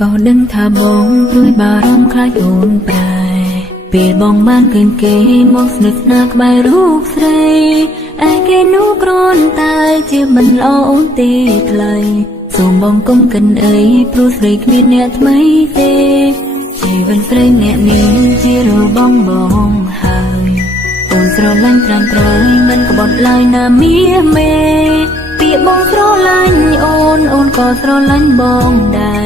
ก็ดึงท่าบองด้วยบารมคล้ายโอนปลายเปียบองบ้านเกินเกยมองสนึกนักใบรูปใสไอเกนูกรอนตายเจียมันล้อตีไกลส่งบองก้มกันเอ้ยปลุกใส่เมียเนี่ยทำไมเตชีวันใส่เนี่ยนี้จีรูบองบองหายโอนสโลลันตรันตรายมันก็บดลายนาเมียเมเปียบองสโลลันโอนก็สโลลันบองได้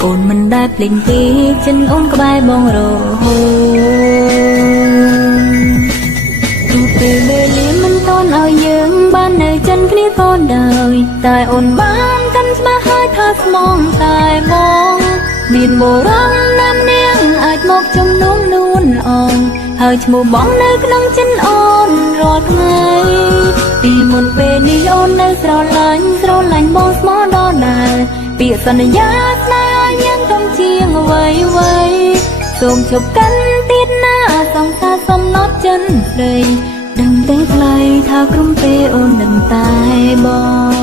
โอนมันได้เปล่งตีฉันโอนก็ใบบองโรโฮดูเปเบลีมันต้นเอาเยืงบ้านในจันคลีต้นเดยตายโอนบ้านกันมาให้ทาสมองตายมองบินโบรังน้ำเนียงอาจมกจมนุ่มนูนอ่อนหายชมูบ้องในขนมจันอ่อนรอดไงปีมุนเปนีโอนในสโลลันบองสมอดอนได้เปียสัญญาสนายยังต้องเชียงไว้ส่งจบกันติดหน้าสองตาสมนอดจันเลยดังเตะไกลถ้ากรุมเปโอนดังตายบอง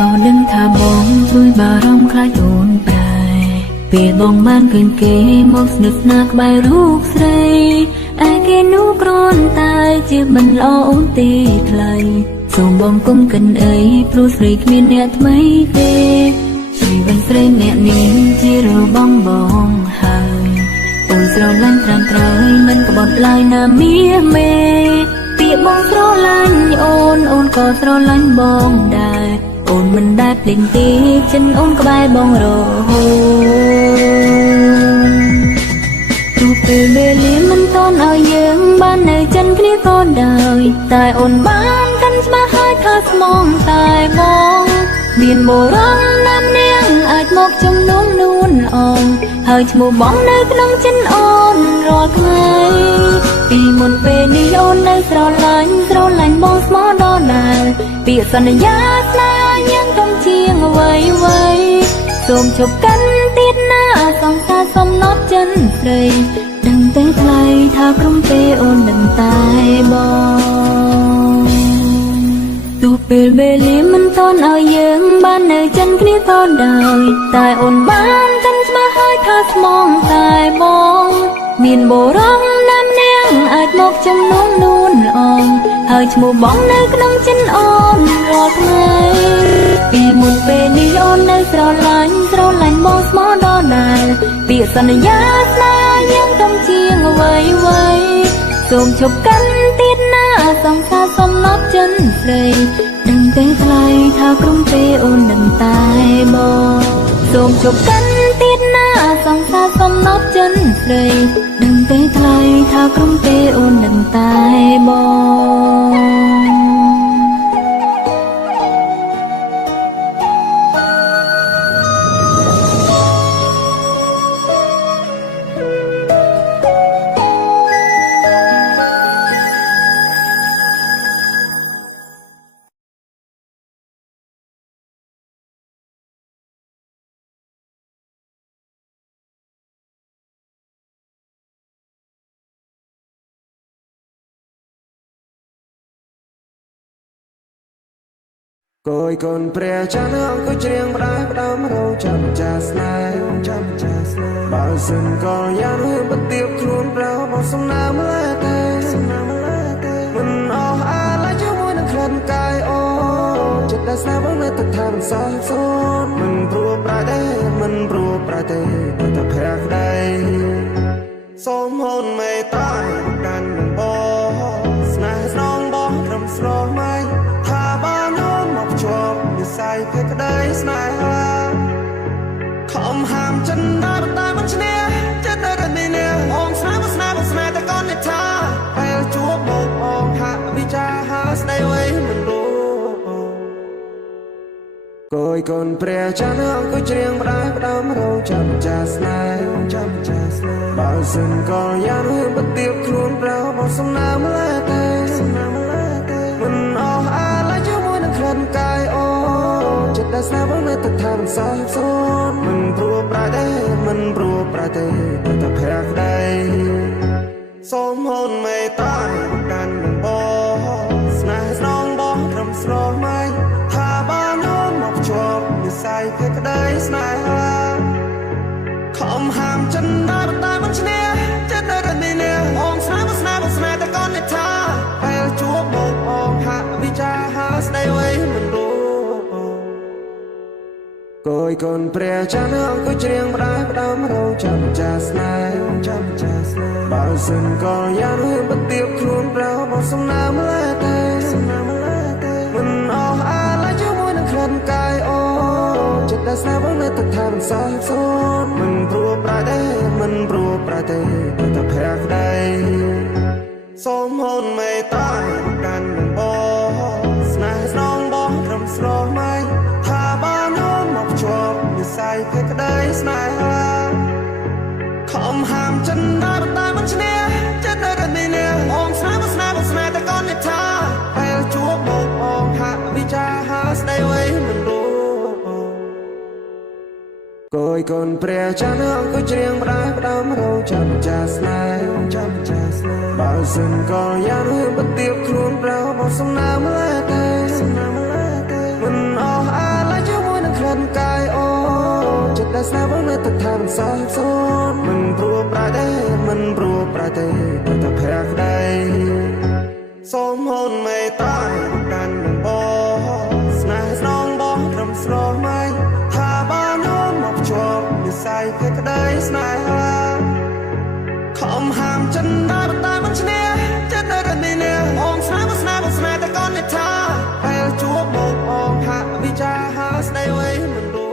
ก็ดึงท่าบองด้วยบารมคล้ายโอนปลายเปียบองบ้านเกินเกยมองสนึกนักใบรูปใสไอเกนูกรอนตายเจียมันล้อตีไกลส่งบองก้มกันเอ้ยปลุกใส่เมียเนี่ยทำไมเตชีวันใส่เนี่ยนี้จีรูบองหายโอนสโลลันตรันตรายมันก็บดลายนาเมียเมเปียบองสโลลันโอนก็สโลลันบองได้โอนมันได้เปล่งตีฉันโอนก็ใบบองโรโฮดูเปเบลีมันต้นเอาเยืงบ้านในจันคลีต้นเดยตายโอนบ้านกันมาให้ทาสมองตายมองบินโบรังน้ำเนียงอาจมกจมนุ่มนูนอ่อนหายชมูบ้องในขนมจันอ่อนรอดไงปีมุนเปนีโอนในสโลลันบองสมอดอนได้เปียสัญญาสนายยังต้องเชียงไว้ส่งจบกันติดหน้าสองตาสมนอดจันเลยดังเตะไกลถ้ากรุมเปโอนดังตายบองดูเปเบลีมันต้นเอาเยืงบ้านในจันคลีต้นเดยตายโอนบ้านกันมาให้ทาสมองตายบองบินโบรังน้ำเนียงอาจมกจมนุ่มนูนอ่อนหายชมูบ้องในขนมจันอ่อนรอดไงปีมุนเปนีโอนในสโลลันบองสมอดอนได้เปียสัญญาสนายยังต้องเชียงไว้ส่งจบกันติดหน้าสองตาสมนอดจันเลยดังเตะไกลถ้ากรุมเปโอนดังตายบองส่งจบกันติดหน้าสองตาสมนอดจันเลยดังเตะไกลถ้ากรุมเปโอนดังตายบองCôi con pre cha nó có chiêng bãi đám râu chăm cha snai bao sừng có ya nó bất tiếp luôn rau bao sông nam lê tê mình ai lấy cho môi nó khăn cay ô chật đã sao vẫn nơi thật thà mình sao xôn mình prua pra tê để tập hẹn đây xóm hôn mây tai đàn đàn bó snai nong bó rầm sro mây thà ba nó mọc chuột như say cái đấy snai không ham chân đá bắt tay bắt nè chết đây gần đây nè ôm snai ta con này tha bay chúa bột ôm hạ vi cha ha stay away mình luôn គួយកូនព្រះចានអង្គុយច្រៀងផ្ដាយផ្ដាំរោចាំចាស្នេហ៍បើសិនក៏យ៉ាងរឿងបទៀបខ្លួនប្រោមកសំណាមលែតែមិនអស់អាឡ័យជាមួយនឹងក្លិនកាយអូចិត្តដែលស្នាប់នៅទឹកថាមិនសោះសូនមិនព្រោះប្រែទេមិនព្រោះប្រែទេតែភ័ក្រក្ដីសូមហូនមេត្តាកាន់នឹងបងស្នេហ៍ស្នងបងត្រឹមស្រស់ម៉ៃថាបាននាំមកជាប់និស័យភ័ក្រក្ដីស្នេហាខំហាមចិនដែរតែមិនឈ្នះចិត្តនៅតែមានបងស្នេហ៍តែកូននេះថាពេលជួបមកបងហាក់វិចារហាស្ដីអ្វីមិនรู้គួយកូនព្រះចានអង្គុយច្រៀងផ្ដាយផ្ដាំរោចាំចាស្នេហ៍បើសិនក៏យ៉ាងរឿងបទៀបខ្លួនប្រោមកសំណាមលែតែមិនអស់អាឡ័យជាមួយនឹងក្លិនកាយអូចិត្តដែលស្នាប់នៅទឹកថាមិនសោះសូនមិនព្រោះប្រែទេមិនព្រោះប្រែទេតែភ័ក្រក្ដីសូមហូនមេត្តាកាន់នឹងបងស្នេហ៍ស្នងបងត្រឹមស្រស់ម៉ៃថាបាននាំមកជាប់និស័យភ័ក្រក្ដីស្នេហាខំហាមចិនដែរតែមិនឈ្នះចិត្តនៅតែមានបងស្នេហ៍តែកូននេះថាពេលជួបមកបងហាក់វិចារហាស្ដីអ្វីមិនรู้គួយកូនព្រះចានអង្គុយច្រៀងផ្ដាយផ្ដាំរោចាំចាស្នេហ៍បើសិនក៏យ៉ាងរឿងបទៀបខ្លួនប្រោមកសំណាមលែតែមិនអស់អាឡ័យជាមួយនឹងក្លិនកាយអូចិត្តដែលស្នាប់នៅទឹកថាមិនសោះសូនមិនព្រោះប្រែទេមិនព្រោះប្រែទេតែភ័ក្រក្ដីសូមហូនមេត្តាកាន់នឹងបងស្នេហ៍ស្នងបងត្រឹមស្រស់ម៉ៃថាបាននាំមកជាប់និស័យភ័ក្រក្ដីស្នេហាខំហាមចិនដែរតែមិនឈ្នះចិត្តនៅតែមានបងស្នេហ៍តែកូននេះថាពេលជួបមកបងហាក់វិចារហាស្ដីអ្វីមិនรู้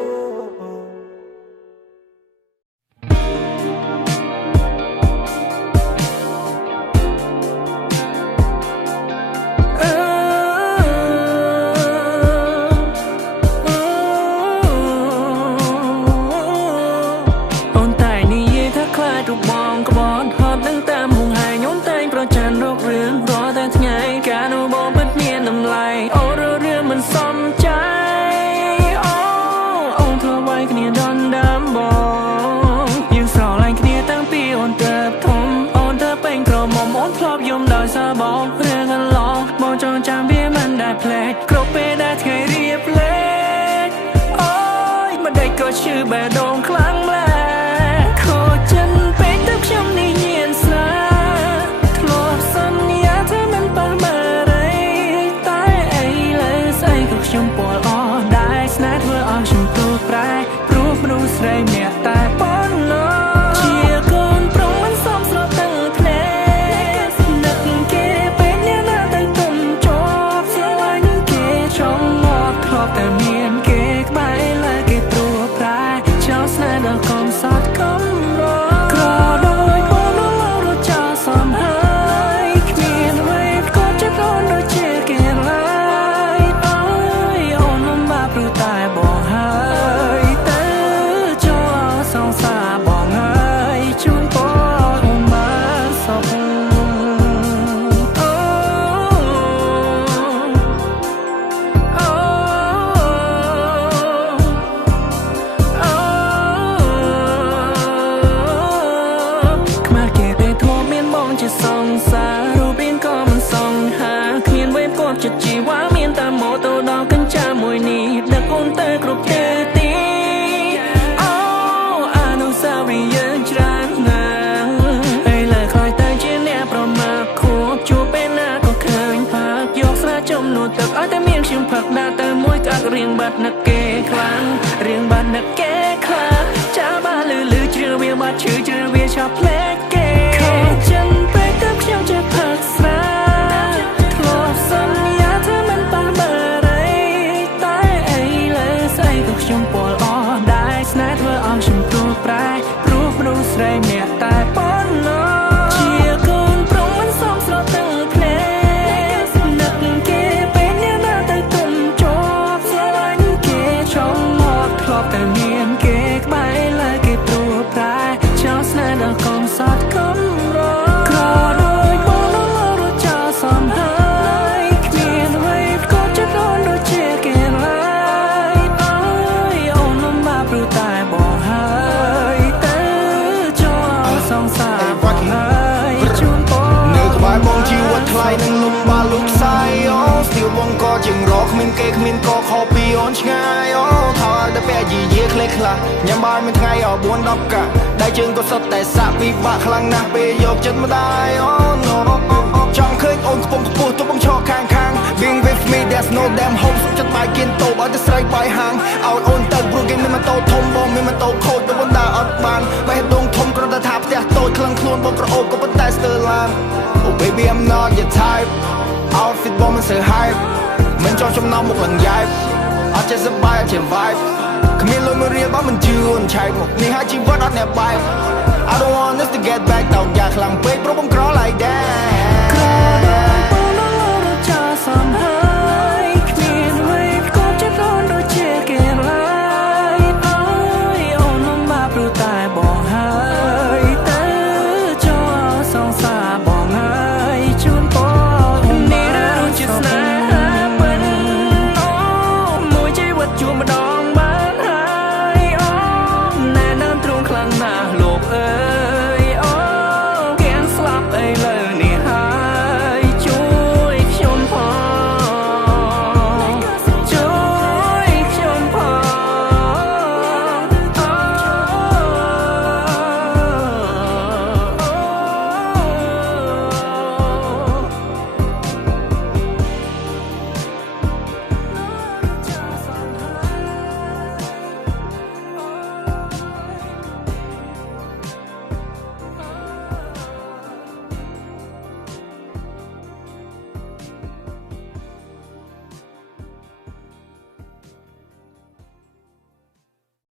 គ្រប់ពេលដែលថ្ងៃរៀបលេងអូយមិនដេចក៏ឈឺបេះដូងខ្លាំងម្ល៉េះខូចចិនពេកទៅខ្ញុំនេះញៀនស្នាធ្លាប់សន្យាថាមិនប៉ះមើលរីតែអីលើស្អីក៏ខ្ញុំពលអស់ដែរស្នេហ៍ធ្វើឲ្យខ្ញុំទូប្រែព្រោះមនុស្សស្រីម្នាក់តែប៉ុណ្ណោះជាកូនប្រុងមិនសមស្របទាំងភ្នែកនឹកគេពេកអ្នកណាទៅទុំជាប់ស្រឡាញ់ចង់មកធ្លាប់តែមានគេក្បែរលើគេព្រោះប្រែចោលស្នេហ៍ដល់កំសត់កំរក្រដោយបងនោះមករត់ចោលសំហើយគ្មានអ្វីក៏ចិត្តអូនដូចជាគេឡើយអើយអូនមិនបាព្រោះតែបងហើយទៅចូលសង្សារបងហើយជូនពរអូនបានសុខសង្សាររូបរាងក៏មិនសង្ហាគ្មានវេទគាត់ចិត្តជីវ៉ាមានតែម៉ូតូដល់កញ្ចាមួយនេះដឹកអូនទៅគ្រប់ទេទីអូអនុស្សាវរីយ៍យើងច្រើនណាស់ឥឡូវខ្លាយទៅជាអ្នកប្រមាថខួបជួបពេលណាក៏ឃើញផាកយកស្រាចំនួនទឹកឲ្យតែមានខ្ញុំផឹកដើរទៅមួយកាក់រៀងបាត់នឹកគេខ្លាំងរៀងបាត់នឹកគេខ្លាំងចាបាលឺជ្រឿវាបាត់ឈឺជ្រឿវាឆាប់ភ្លេចគេចិនពេកទៅខ្ញុំចេះផឹកស្រាធ្លាប់សន្យាថាមិនប៉ះមើលរីតែអីលើស្អីក៏ខ្ញុំពលអស់ដែរស្នេហ៍ធ្វើឲ្យខ្ញុំទូប្រែព្រោះមនុស្សស្រីម្នាក់តែប៉ុណ្ណោះជាកូនប្រុងមិនសមស្របទាំងភ្នែកនឹកគេពេលអ្នកណាទៅទុំជាប់ស្រឡាញ់គេច យើងរកគ្មានគេគ្មានក៏ខុសពីអូនឆ្ងាយអូថើតែពេលយីយាក្លេខ្លះញ៉ាំបាយមួយថ្ងៃ4 10កាដៃជើងក៏សុទ្ធតែសាក់ពិបាកខ្លាំងណាស់ពេលយកចិត្តម្ដាយអូ no ចង់ឃើញអូនខ្ពង់ខ្ពស់ទៅបងឈរខាង Being with me there's no damn hope សុខចិត្តបាយគៀនតូបឲ្យតែស្រីបាយហាងឲ្យអូនទៅព្រោះគេមានម៉ូតូធំបងមានម៉ូតូខូចទៅបងដើរអត់បានបេះដូងធំគ្រាន់តែថាផ្ទះតូចខ្លាំងខ្លួនបងក្រអូបក៏ប៉ុន្តែស្ទើរឡាន Oh baby I'm not your type Outfit បងមិនសូវ hype មិនចង់ចំណោមមុខលងយ៉ែបអត់ចេះសប្បាយអត់ចេះ vibe គ្មានលុយមួយរៀលបើមិនជឿអូនឆែកមកនេះហើយជីវិតអត់អ្នកបែប I don't want us to get back តោកយ៉ាខ្លាំងពេកព្រោះបងក្រ like that ក្រដល់បងដល់រត់ចាសំ